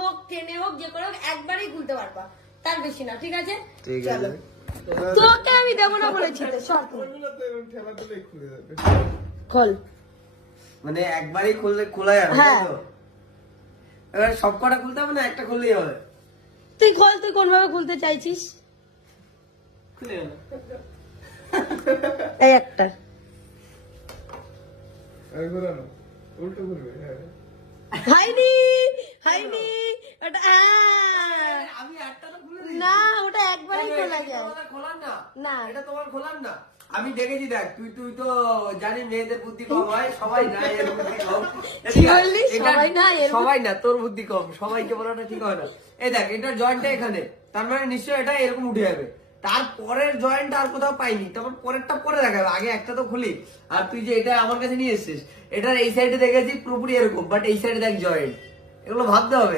হোক ট্রেনে হোক যে করে হোক একবারই খুলতে পারবা, তার বেশি না। ঠিক আছে, ঠিক চলো। আছে। তোকে আমি দেবো না বলেছি তো, শর্ত। খোল। মানে একবারই খুললে খোলা যাবে, হ্যাঁ। তাই তো? এবার সব কটা খুলতে হবে না, একটা খুললেই হবে? তুই খোল, তুই কোন ভাবে খুলতে চাইছিস? খুলে গেল। এই একটা। উল্টো করবে। হয়নি হয়নি ওটা, আমি একটা তো খুলে দিয়েছি। না ওটা একবারই কেন, খোলা এটা কি যায়। তোমাদের খোলার না? না। এটা তোমার খোলার না। আমি দেখেছি, দেখ তুই তো জানি মেয়েদের বুদ্ধি কম হয়, সবাই না এর বুদ্ধি কম। কি বললি? সবাই না এর সবাই না, তোর বুদ্ধি কম, সবাইকে বলাটা ঠিক হয় না। এই দেখ এটার জয়েন্টটা এখানে, তার মানে নিশ্চয়ই এটা এরকম উঠে যাবে। তারপরের জয়েন্ট আর কোথাও পাইনি, তারপর পরেরটা পরে দেখাবে, আগে একটা তো খুলি। আর তুই যে এটা আমার কাছে নিয়ে এসছিস, এটার এই সাইডে দেখেছি পুরোপুরি এরকম, বাট এই সাইডে দেখ জয়েন্ট, এগুলো ভাবতে হবে।